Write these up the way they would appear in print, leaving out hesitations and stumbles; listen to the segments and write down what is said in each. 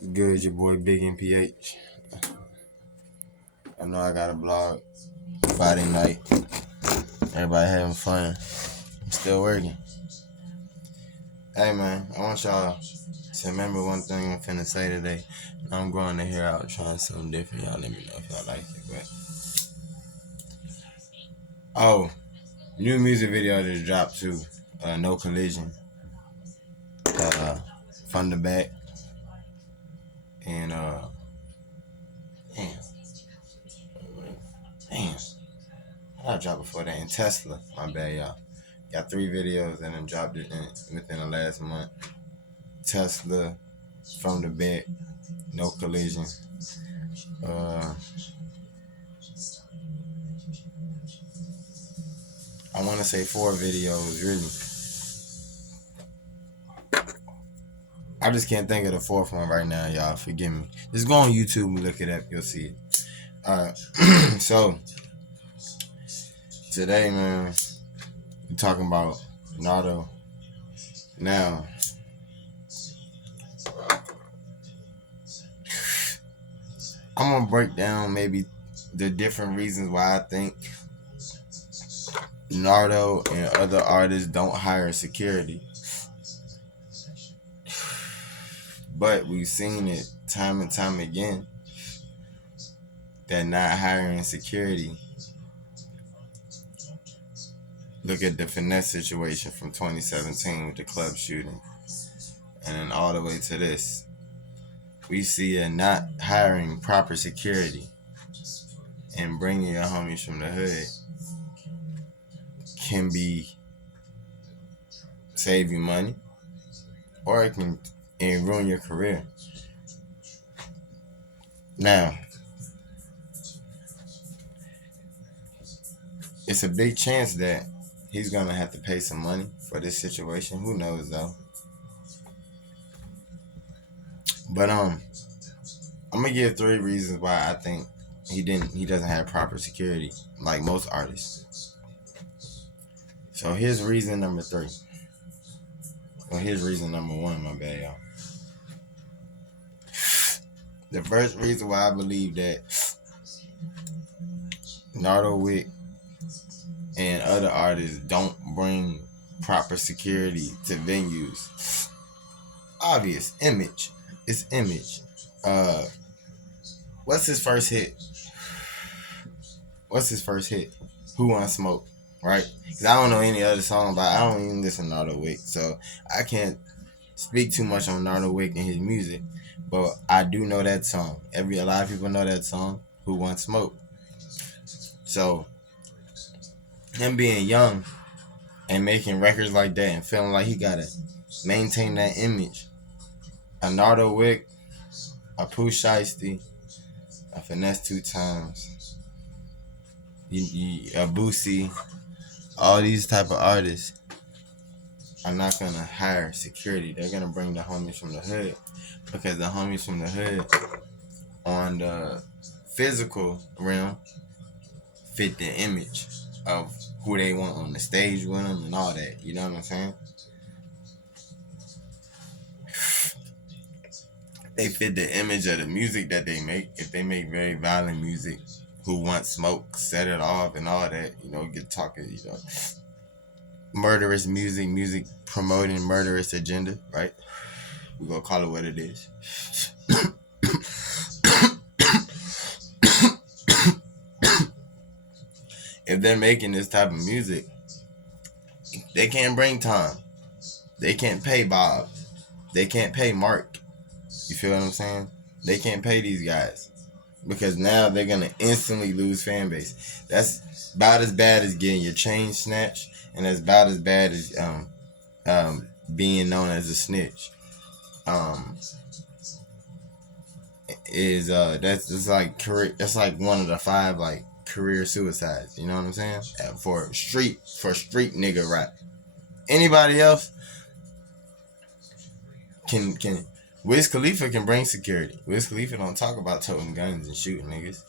Good, your boy Big NPH. I know I got a blog Friday night. Everybody having fun. I'm still working. Hey man, I want y'all to remember one thing I'm finna say today. I'm growing the hair out, trying something different. Y'all let me know if y'all like it. But new music video just dropped too. No collision. Uh, from the back. And damn, damn. I dropped before that. And Tesla. My bad, y'all. Got 3 videos and then dropped it within the last month. Tesla, from the back, no collision. I want to say 4 videos, really. I just can't think of the 4th one right now, y'all. Forgive me. Just go on YouTube and look it up. You'll see it. Alright. So, today, man, we're talking about Nardo. Now, I'm going to break down maybe the different reasons why I think Nardo and other artists don't hire security. But we've seen it time and time again that not hiring security. Look at the finesse situation from 2017 with the club shooting. And then all the way to this. We see that not hiring proper security and bringing your homies from the hood can be save you money, or it can ruin your career. Now, it's a big chance that he's gonna have to pay some money for this situation. Who knows though? But I'm gonna give 3 reasons why I think he doesn't have proper security like most artists. So here's reason number 3. Well, here's reason number 1, my bad, y'all. The first reason why I believe that Nardo Wick and other artists don't bring proper security to venues. Obvious. Image. It's image. What's his first hit? Who Wants Smoke? Right? Because I don't know any other song, but I don't even listen to Nardo Wick, so I can't speak too much on Nardo Wick and his music. But I do know that song. A lot of people know that song, Who Wants Smoke. So him being young and making records like that and feeling like he gotta maintain that image. A Nardo Wick, a Pooh Shiesty, a Finesse 2 Times, a Boosie, all these type of artists are not gonna hire security. They're gonna bring the homies from the hood, because the homies from the hood on the physical realm fit the image of who they want on the stage with them and all that. You know what I'm saying? They fit the image of the music that they make. If they make very violent music, Who Wants Smoke, Set It Off, and all that, get talking, murderous music promoting murderous agenda, right? We're gonna call it what it is. If they're making this type of music, they can't bring Tom. They can't pay Bob. They can't pay Mark. You feel what I'm saying? They can't pay these guys, because now they're gonna instantly lose fan base. That's about as bad as getting your chain snatched, and that's about as bad as being known as a snitch. That's like one of the 5 like career suicides. You know what I'm saying? For street nigga rap. Anybody else can Wiz Khalifa can bring security. Wiz Khalifa don't talk about toting guns and shooting niggas.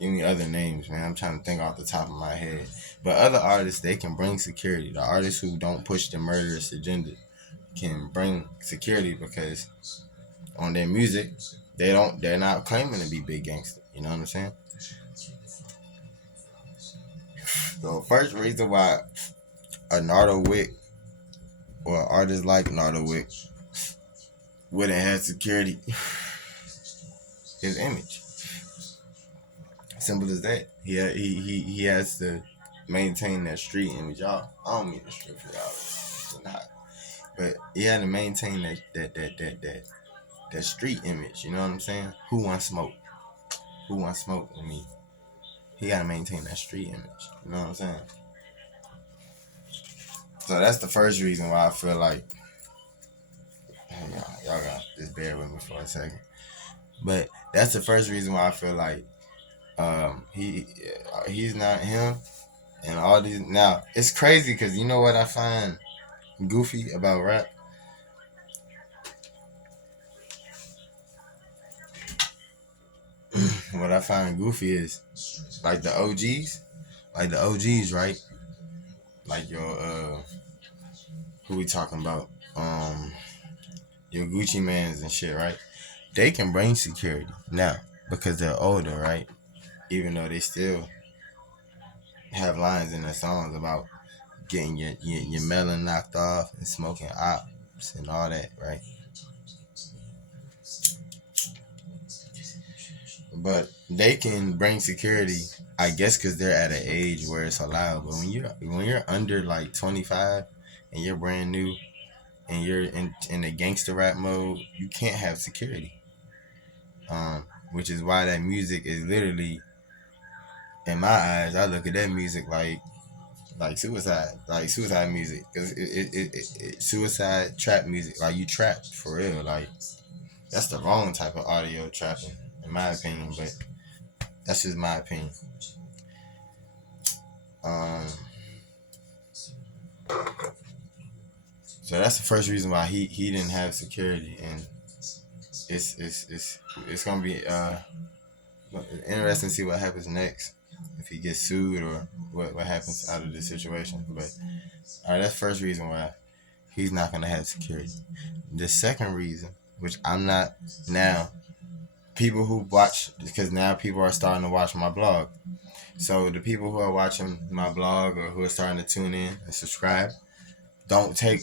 Give me other names, man. I'm trying to think off the top of my head. But other artists, they can bring security. The artists who don't push the murderous agenda can bring security because on their music, they're not claiming to be big gangster. You know what I'm saying? So first reason why a Nardo Wick or artists like Nardo Wick wouldn't have security, his image. Simple as that. He has to maintain that street image. Y'all, I don't mean to strip for y'all. It's not. But he had to maintain that street image. You know what I'm saying? Who wants smoke? Who wants smoke with me? He gotta maintain that street image. You know what I'm saying? So that's the first reason why I feel like y'all got just bear with me for a second. But that's the first reason why I feel like he's not him and all these. Now it's crazy because you know what I find goofy about rap. What I find goofy is like the OGs, right? Like your who we talking about? Your Gucci mans and shit, right? They can bring security now because they're older, right? Even though they still have lines in their songs about getting your melon knocked off and smoking ops and all that, right? But they can bring security, I guess, because they're at an age where it's allowed. But when you're under like 25 and you're brand new and you're in the gangster rap mode, you can't have security. Which is why that music is literally, in my eyes, I look at that music like suicide music. Suicide trap music. Like you trap for real. Like that's the wrong type of audio trapping, in my opinion. But that's just my opinion. Um, so that's the first reason why he didn't have security, and it's gonna be interesting to see what happens next if he gets sued or what happens out of this situation. But all right, that's the first reason why he's not gonna have security. The second reason, which I'm not now, people who watch because now people are starting to watch my blog. So the people who are watching my blog or who are starting to tune in and subscribe, don't take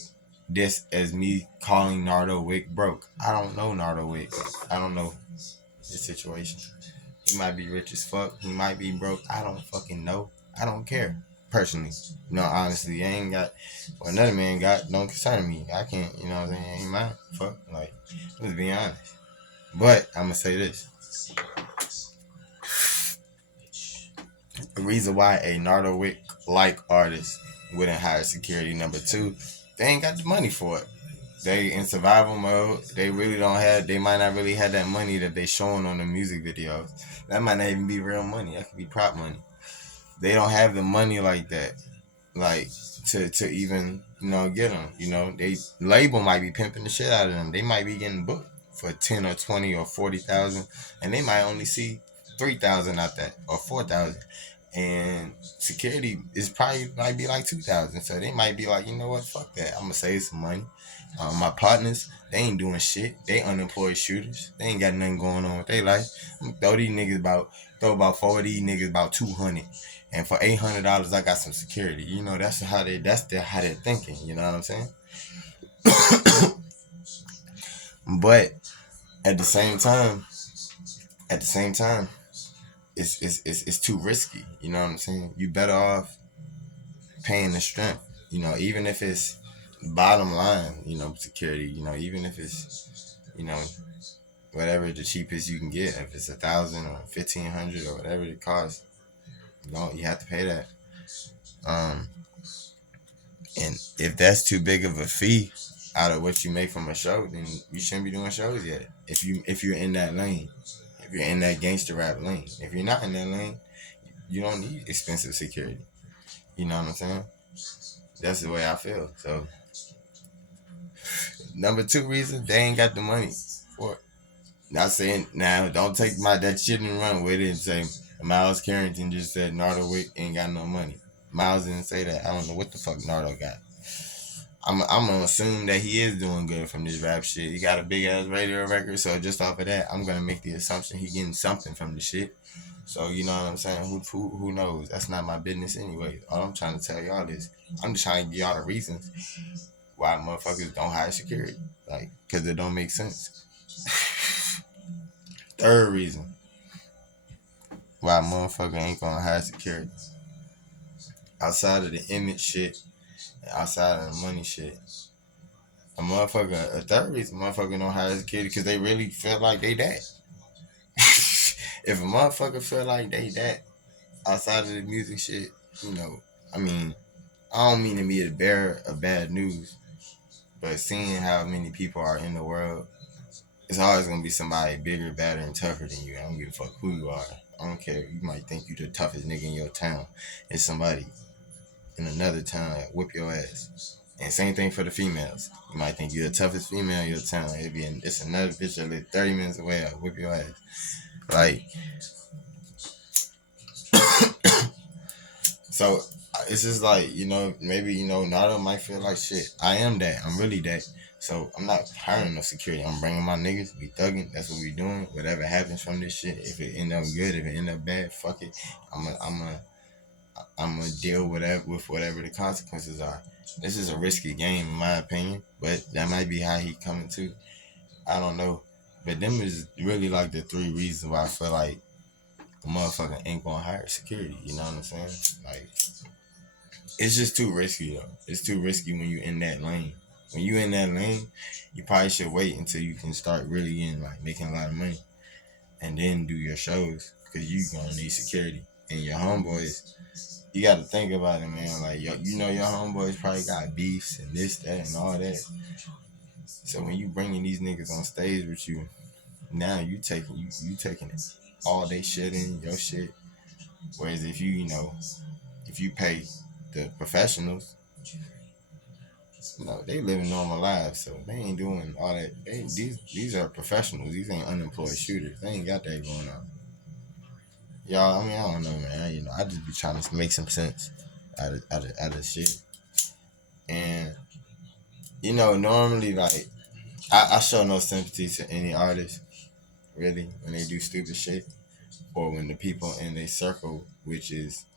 this as me calling Nardo Wick broke. I don't know Nardo Wick. I don't know his situation. He might be rich as fuck. He might be broke. I don't fucking know. I don't care. Personally. No, honestly, I ain't got what another man got don't concern me. I can't, you know what I'm saying? Ain't mine. Fuck. Like, let's be honest. But I'm gonna say this. The reason why a Nardo Wick like artist wouldn't hire security, number two, they ain't got the money for it. They in survival mode. They really don't have. They might not really have that money that they showing on the music videos. That might not even be real money. That could be prop money. They don't have the money like that, like to even get them. They label might be pimping the shit out of them. They might be getting booked for 10 or 20 or 40,000, and they might only see 3,000 out that or 4,000. And security is probably might be like 2,000, so they might be like, you know what, fuck that, I'm gonna save some money. My partners, they ain't doing shit. They unemployed shooters. They ain't got nothing going on with their life. I'm gonna throw about 4 of these niggas about 200, and for $800, I got some security. That's how they're thinking. You know what I'm saying? But at the same time, it's too risky. You know what I'm saying? You better off paying the strength. Even if it's bottom line, security. Even if it's, whatever the cheapest you can get. If it's 1,000 or 1,500 or whatever it costs, you have to pay that. And if that's too big of a fee out of what you make from a show, then you shouldn't be doing shows yet. If you're in that lane, if you're in that gangster rap lane, if you're not in that lane, you don't need expensive security. You know what I'm saying? That's the way I feel. So, number two reason, they ain't got the money for it. Not saying now, don't take that shit and run with it and say Miles Carrington just said Nardo Wick ain't got no money. Miles didn't say that. I don't know what the fuck Nardo got. I'm gonna assume that he is doing good from this rap shit. He got a big ass radio record, so just off of that, I'm gonna make the assumption he getting something from the shit. So you know what I'm saying? Who knows? That's not my business anyway. All I'm trying to tell y'all is I'm just trying to give y'all the reasons why motherfuckers don't hire security, like because it don't make sense. Third reason why motherfucker ain't gonna hire security outside of the image shit, outside of the money shit. A third reason motherfucker don't hire security because they really feel like they that. If a motherfucker feel like they that outside of the music shit, you know, I mean, I don't mean to be the bearer of bad news, but seeing how many people are in the world, it's always gonna be somebody bigger, badder, and tougher than you. I don't give a fuck who you are. I don't care. You might think you the toughest nigga in your town. It's somebody in another town that whip your ass. And same thing for the females. You might think you're the toughest female in your town. It's another bitch that live 30 minutes away. I'll whip your ass. Like, so it's just like, maybe, Nardo might feel like shit. I am that. I'm really that. So I'm not hiring no security. I'm bringing my niggas. We thugging. That's what we doing. Whatever happens from this shit, if it end up good, if it end up bad, fuck it. I'm gonna deal with whatever the consequences are. This is a risky game, in my opinion, but that might be how he coming to. I don't know, but them is really like the three reasons why I feel like a motherfucker ain't gonna hire security. You know what I'm saying? Like, it's just too risky though. It's too risky when you in that lane. When you in that lane, you probably should wait until you can start really getting like making a lot of money, and then do your shows because you gonna need security and your homeboys. You got to think about it, man. Like, your homeboys probably got beefs and this, that, and all that. So when you bringing these niggas on stage with you, now you taking it all they shit in your shit. Whereas if you pay the professionals, they living normal lives, so they ain't doing all that. These are professionals. These ain't unemployed shooters. They ain't got that going on. Y'all, I mean, I don't know, man. I just be trying to make some sense out of shit. And normally, like, I show no sympathy to any artist, really, when they do stupid shit, or when the people in their circle, which is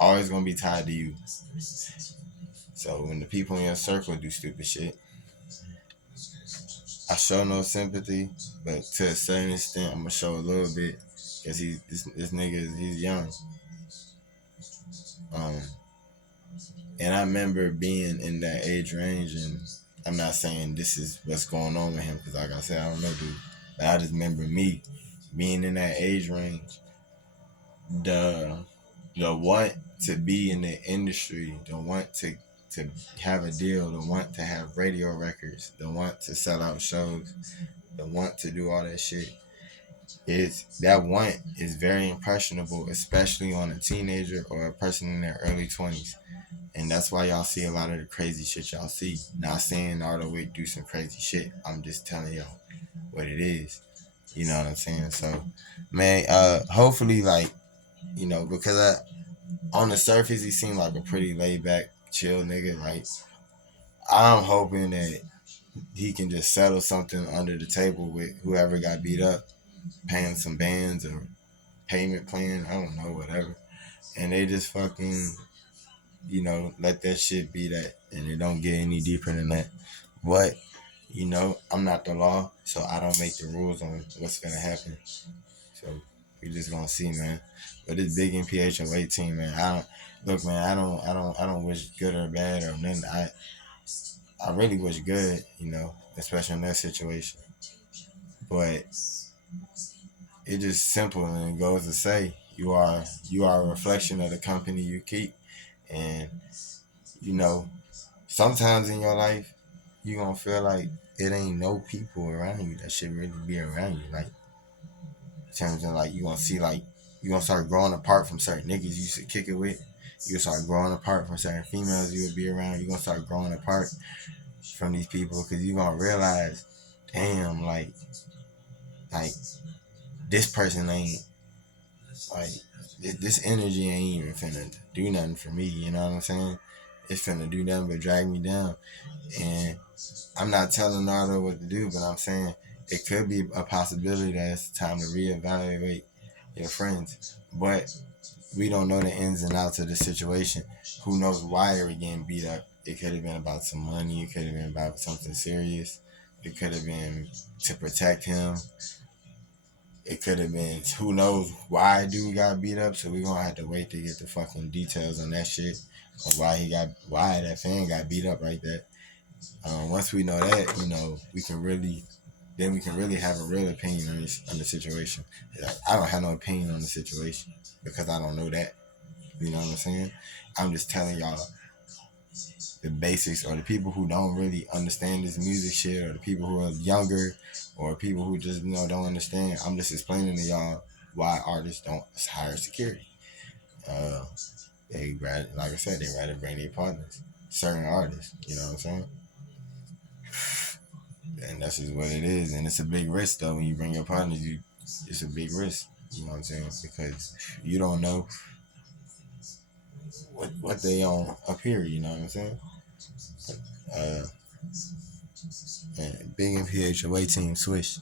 always gonna be tied to you. So when the people in your circle do stupid shit, I show no sympathy, but to a certain extent, I'm gonna show a little bit, cause this nigga he's young. Um, and I remember being in that age range, and I'm not saying this is what's going on with him, because like I said, I don't know, dude. But I just remember me being in that age range, the want to be in the industry, the want to have a deal, the want to have radio records, the want to sell out shows, the want to do all that shit. That want is very impressionable, especially on a teenager or a person in their early 20s. And that's why y'all see a lot of the crazy shit y'all see. Not saying Nardo Wick do some crazy shit. I'm just telling y'all what it is. You know what I'm saying? So, man, hopefully, like, because on the surface, he seemed like a pretty laid back, chill nigga. Like, I'm hoping that he can just settle something under the table with whoever got beat up, paying some bands or payment plan. I don't know, whatever. And they just fucking, let that shit be that, and it don't get any deeper than that. But, I'm not the law, so I don't make the rules on what's gonna happen. So we just gonna see, man. But this big MPHOA team, man. I don't wish good or bad or nothing. I really wish good, especially in that situation. But it just simple, and it goes to say you are a reflection of the company you keep, and you know sometimes in your life you gonna feel like it ain't no people around you that should really be around you. Like, in terms of, like, you gonna start growing apart from certain niggas you used to kick it with. You gonna start growing apart from certain females you would be around. You gonna start growing apart from these people because you gonna realize, damn, like this person ain't like this energy ain't even finna do nothing for me. You know what I'm saying? it's finna do nothing but drag me down. And I'm not telling Nardo what to do, but I'm saying it could be a possibility that it's time to reevaluate your friends. But we don't know the ins and outs of the situation. Who knows why are we getting beat up? It could have been about some money. It could have been about something serious. It could have been to protect him. It could have been who knows why dude got beat up. So we're gonna have to wait to get the fucking details on that shit of why that fan got beat up like that. Once we know that, we can really have a real opinion on the situation. Like, I don't have no opinion on the situation because I don't know that. You know what I'm saying? I'm just telling y'all the basics, or the people who don't really understand this music shit, or the people who are younger, or people who just don't understand. I'm just explaining to y'all why artists don't hire security. Uh, like I said, they rather bring their partners, certain artists. You know what I'm saying? And that's just what it is. And it's a big risk though when you bring your partners. It's a big risk. You know what I'm saying? Because you don't know what they on up here. You know what I'm saying? Uh, and Big MPH away team Swish.